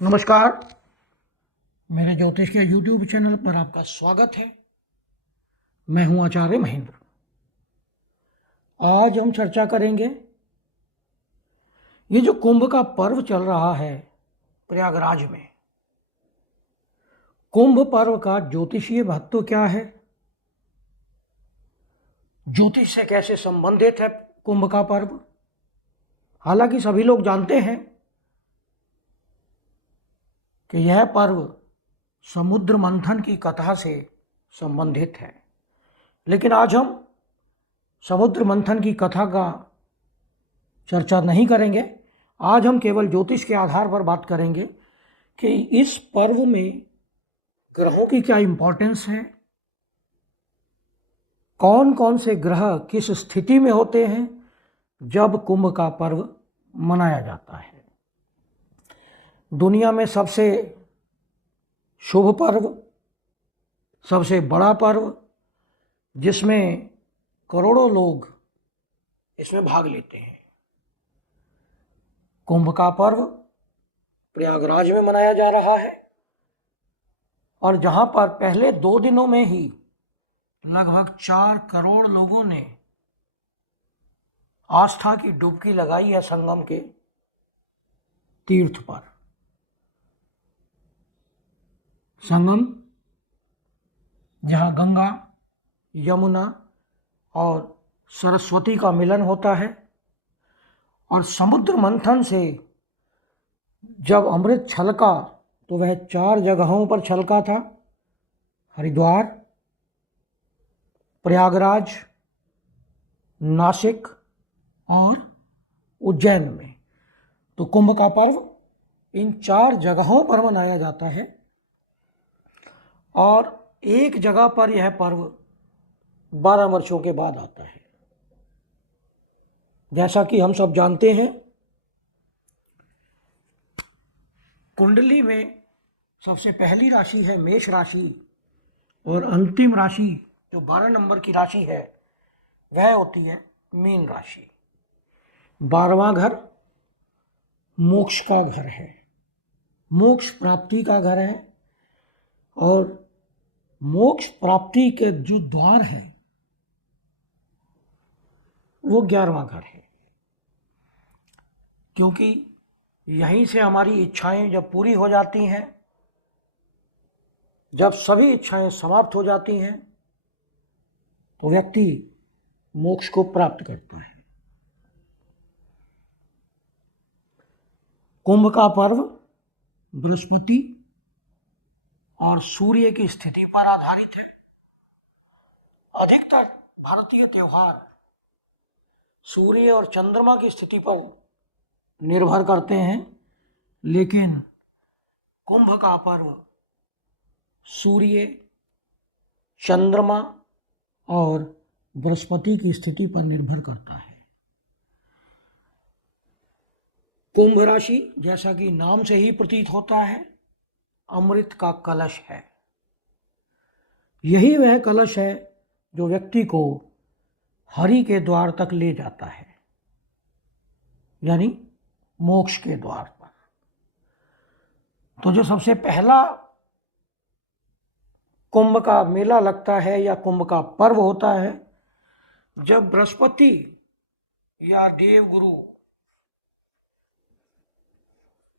नमस्कार। मेरे ज्योतिष के YouTube चैनल पर आपका स्वागत है। मैं हूं आचार्य महेंद्र। आज हम चर्चा करेंगे ये जो कुंभ का पर्व चल रहा है प्रयागराज में, कुंभ पर्व का ज्योतिषीय महत्व क्या है, ज्योतिष से कैसे संबंधित है कुंभ का पर्व। हालांकि सभी लोग जानते हैं कि यह पर्व समुद्र मंथन की कथा से संबंधित है, लेकिन आज हम समुद्र मंथन की कथा का चर्चा नहीं करेंगे। आज हम केवल ज्योतिष के आधार पर बात करेंगे कि इस पर्व में ग्रहों की क्या इंपॉर्टेंस है, कौन कौन से ग्रह किस स्थिति में होते हैं जब कुंभ का पर्व मनाया जाता है। दुनिया में सबसे शुभ पर्व, सबसे बड़ा पर्व, जिसमें करोड़ों लोग इसमें भाग लेते हैं, कुंभ का पर्व प्रयागराज में मनाया जा रहा है। और जहां पर पहले 2 दिनों में ही लगभग 4 करोड़ लोगों ने आस्था की डुबकी लगाई है संगम के तीर्थ पर। संगम जहाँ गंगा, यमुना और सरस्वती का मिलन होता है, और समुद्र मंथन से जब अमृत छलका तो वह 4 जगहों पर छलका था: हरिद्वार, प्रयागराज, नासिक और उज्जैन में। तो कुंभ का पर्व इन 4 जगहों पर मनाया जाता है, और एक जगह पर यह पर्व 12 वर्षों के बाद आता है। जैसा कि हम सब जानते हैं, कुंडली में सबसे पहली राशि है मेष राशि, और अंतिम राशि जो 12 नंबर की राशि है वह होती है मीन राशि। 12वां घर मोक्ष का घर है, मोक्ष प्राप्ति का घर है, और मोक्ष प्राप्ति के जो द्वार है वो 11वां घर है, क्योंकि यहीं से हमारी इच्छाएं जब पूरी हो जाती हैं, जब सभी इच्छाएं समाप्त हो जाती हैं, तो व्यक्ति मोक्ष को प्राप्त करता है। कुंभ का पर्व बृहस्पति और सूर्य की स्थिति पर आधारित है। अधिकतर भारतीय त्योहार सूर्य और चंद्रमा की स्थिति पर निर्भर करते हैं, लेकिन कुंभ का पर्व सूर्य, चंद्रमा और बृहस्पति की स्थिति पर निर्भर करता है। कुंभ राशि, जैसा कि नाम से ही प्रतीत होता है, अमृत का कलश है। यही वह कलश है जो व्यक्ति को हरि के द्वार तक ले जाता है, यानी मोक्ष के द्वार पर। तो जो सबसे पहला कुंभ का मेला लगता है या कुंभ का पर्व होता है, जब बृहस्पति या देवगुरु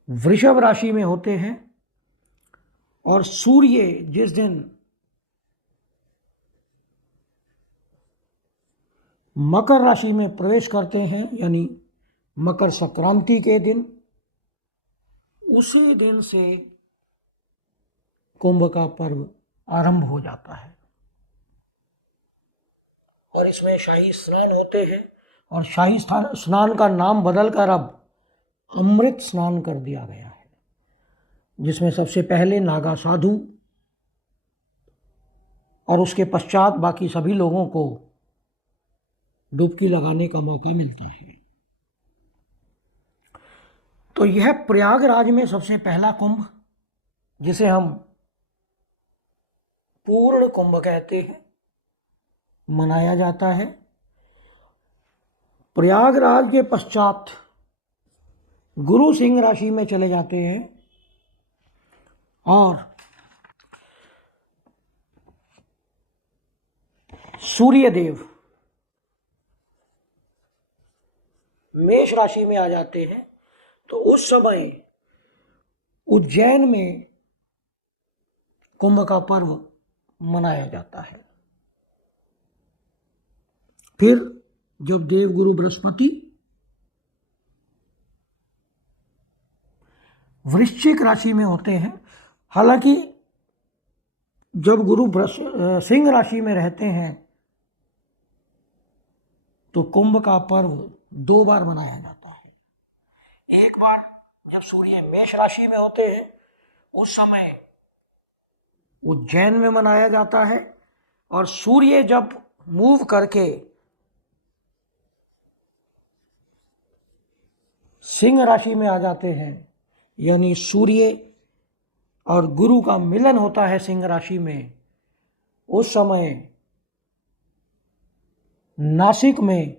वृषभ राशि में होते हैं और सूर्य जिस दिन मकर राशि में प्रवेश करते हैं, यानी मकर संक्रांति के दिन, उसी दिन से कुंभ का पर्व आरंभ हो जाता है। और इसमें शाही स्नान होते हैं, और शाही स्नान का नाम बदलकर अब अमृत स्नान कर दिया गया है, जिसमें सबसे पहले नागा साधु और उसके पश्चात बाकी सभी लोगों को डुबकी लगाने का मौका मिलता है। तो यह प्रयागराज में सबसे पहला कुंभ, जिसे हम पूर्ण कुंभ कहते हैं, मनाया जाता है। प्रयागराज के पश्चात गुरु सिंह राशि में चले जाते हैं और सूर्य देव मेष राशि में आ जाते हैं, तो उस समय उज्जैन में कुंभ का पर्व मनाया जाता है। फिर जब देवगुरु बृहस्पति वृश्चिक राशि में होते हैं, हालांकि जब गुरु सिंह राशि में रहते हैं तो कुंभ का पर्व 2 बार मनाया जाता है। एक बार जब सूर्य मेष राशि में होते हैं उस समय उज्जैन में मनाया जाता है, और सूर्य जब मूव करके सिंह राशि में आ जाते हैं, यानी सूर्य और गुरु का मिलन होता है सिंह राशि में, उस समय नासिक में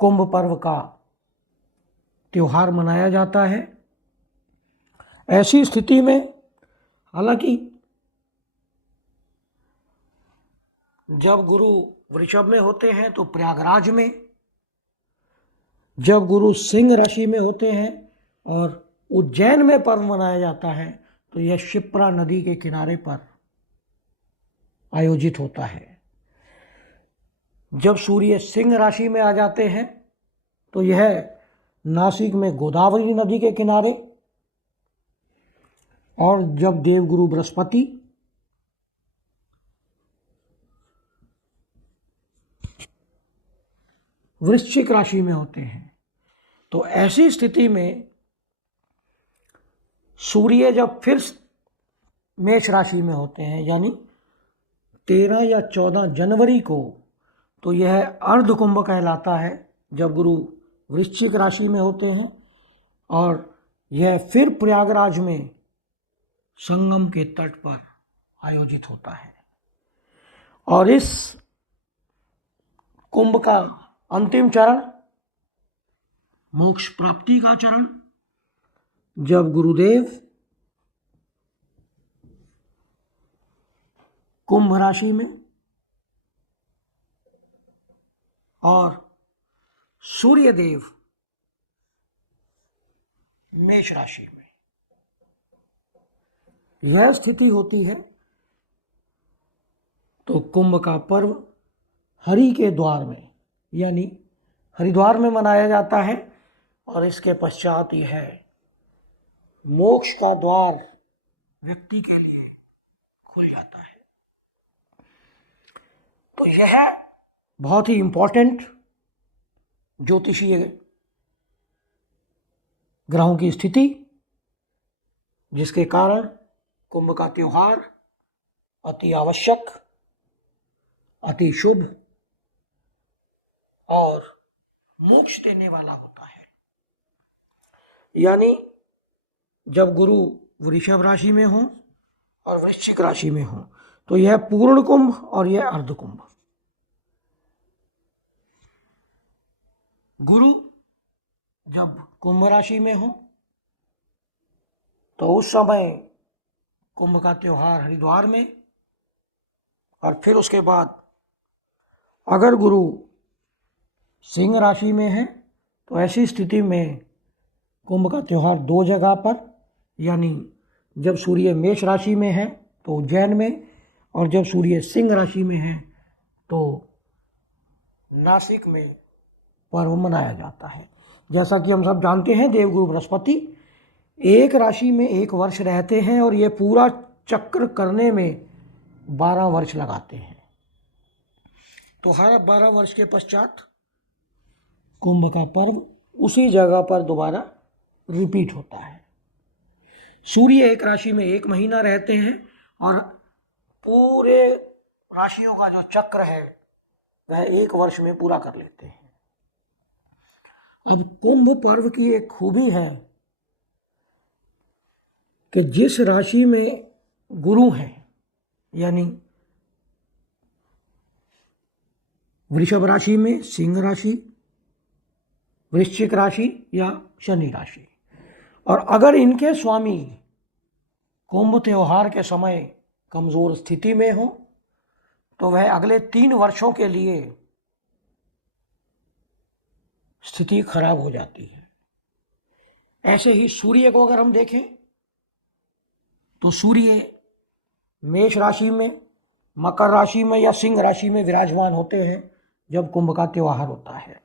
कुंभ पर्व का त्योहार मनाया जाता है। ऐसी स्थिति में हालांकि जब गुरु वृषभ में होते हैं तो प्रयागराज में, जब गुरु सिंह राशि में होते हैं और उज्जैन में पर्व मनाया जाता है तो यह शिप्रा नदी के किनारे पर आयोजित होता है। जब सूर्य सिंह राशि में आ जाते हैं तो यह नासिक में गोदावरी नदी के किनारे, और जब देवगुरु बृहस्पति वृश्चिक राशि में होते हैं तो ऐसी स्थिति में सूर्य जब फिर मेष राशि में होते हैं, यानी 13 या 14 जनवरी को, तो यह अर्ध कुंभ कहलाता है जब गुरु वृश्चिक राशि में होते हैं, और यह फिर प्रयागराज में संगम के तट पर आयोजित होता है। और इस कुंभ का अंतिम चरण मोक्ष प्राप्ति का चरण, जब गुरुदेव कुंभ राशि में और सूर्यदेव मेष राशि में यह स्थिति होती है, तो कुंभ का पर्व हरि के द्वार में यानी हरिद्वार में मनाया जाता है, और इसके पश्चात यह मोक्ष का द्वार व्यक्ति के लिए खुल जाता है। तो यह बहुत ही इंपॉर्टेंट ज्योतिषीय ग्रहों की स्थिति, जिसके कारण कुंभ का त्योहार अति आवश्यक, अति शुभ और मोक्ष देने वाला होता है। यानी जब गुरु वृषभ राशि में हो और वृश्चिक राशि में हो तो यह पूर्ण कुंभ और यह अर्ध कुंभ। गुरु जब कुंभ राशि में हो तो उस समय कुंभ का त्योहार हरिद्वार में, और फिर उसके बाद अगर गुरु सिंह राशि में है तो ऐसी स्थिति में कुंभ का त्योहार 2 जगह पर, यानी जब सूर्य मेष राशि में है तो उज्जैन में, और जब सूर्य सिंह राशि में है तो नासिक में पर्व मनाया जाता है। जैसा कि हम सब जानते हैं, देवगुरु बृहस्पति एक राशि में 1 वर्ष रहते हैं और ये पूरा चक्र करने में 12 वर्ष लगाते हैं। तो हर 12 वर्ष के पश्चात कुंभ का पर्व उसी जगह पर दोबारा रिपीट होता है। सूर्य एक राशि में 1 महीना रहते हैं और पूरे राशियों का जो चक्र है वह 1 वर्ष में पूरा कर लेते हैं। अब कुंभ पर्व की एक खूबी है कि जिस राशि में गुरु हैं, यानी वृषभ राशि में सिंह राशि, वृश्चिक राशि या शनि राशि, और अगर इनके स्वामी कुंभ त्योहार के समय कमजोर स्थिति में हो तो वह अगले 3 वर्षों के लिए स्थिति खराब हो जाती है। ऐसे ही सूर्य को अगर हम देखें तो सूर्य मेष राशि में, मकर राशि में या सिंह राशि में विराजमान होते हैं जब कुंभ का त्योहार होता है।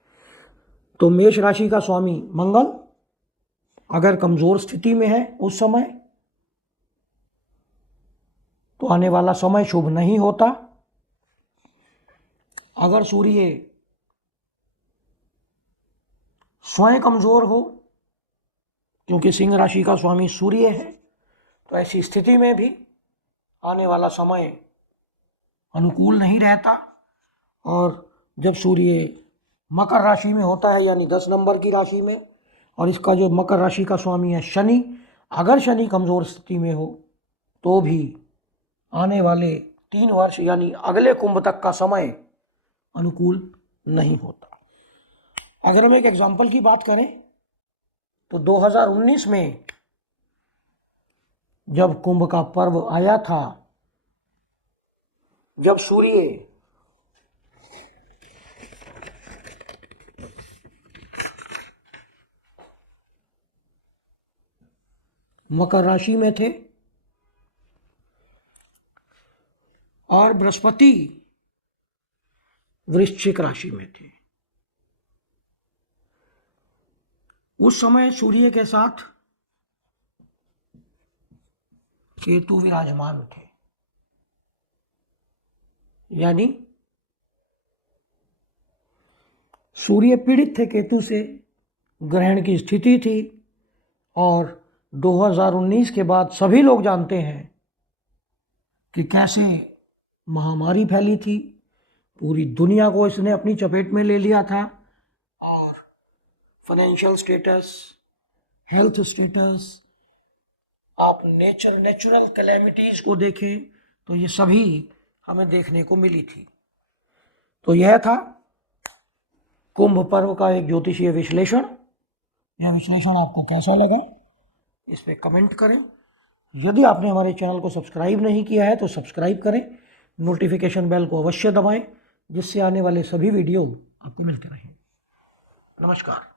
तो मेष राशि का स्वामी मंगल अगर कमजोर स्थिति में है उस समय तो आने वाला समय शुभ नहीं होता। अगर सूर्य स्वयं कमजोर हो, क्योंकि सिंह राशि का स्वामी सूर्य है, तो ऐसी स्थिति में भी आने वाला समय अनुकूल नहीं रहता। और जब सूर्य मकर राशि में होता है यानी 10 नंबर की राशि में, और इसका जो मकर राशि का स्वामी है शनि, अगर शनि कमजोर स्थिति में हो तो भी आने वाले 3 वर्ष यानी अगले कुंभ तक का समय अनुकूल नहीं होता। अगर हम एक एग्जाम्पल की बात करें तो 2019 में जब कुंभ का पर्व आया था, जब सूर्य मकर राशि में थे और बृहस्पति वृश्चिक राशि में थे, उस समय सूर्य के साथ केतु विराजमान थे। यानी सूर्य पीड़ित थे केतु से, ग्रहण की स्थिति थी। और 2019 के बाद सभी लोग जानते हैं कि कैसे महामारी फैली थी, पूरी दुनिया को इसने अपनी चपेट में ले लिया था। और फाइनेंशियल स्टेटस, हेल्थ स्टेटस, आप नेचुरल कैलेमिटीज को देखें तो ये सभी हमें देखने को मिली थी। तो यह था कुंभ पर्व का एक ज्योतिषीय विश्लेषण। यह विश्लेषण आपको कैसा लगा इस पे कमेंट करें। यदि आपने हमारे चैनल को सब्सक्राइब नहीं किया है तो सब्सक्राइब करें, नोटिफिकेशन बेल को अवश्य दबाएं जिससे आने वाले सभी वीडियो आपको मिलते रहें। नमस्कार।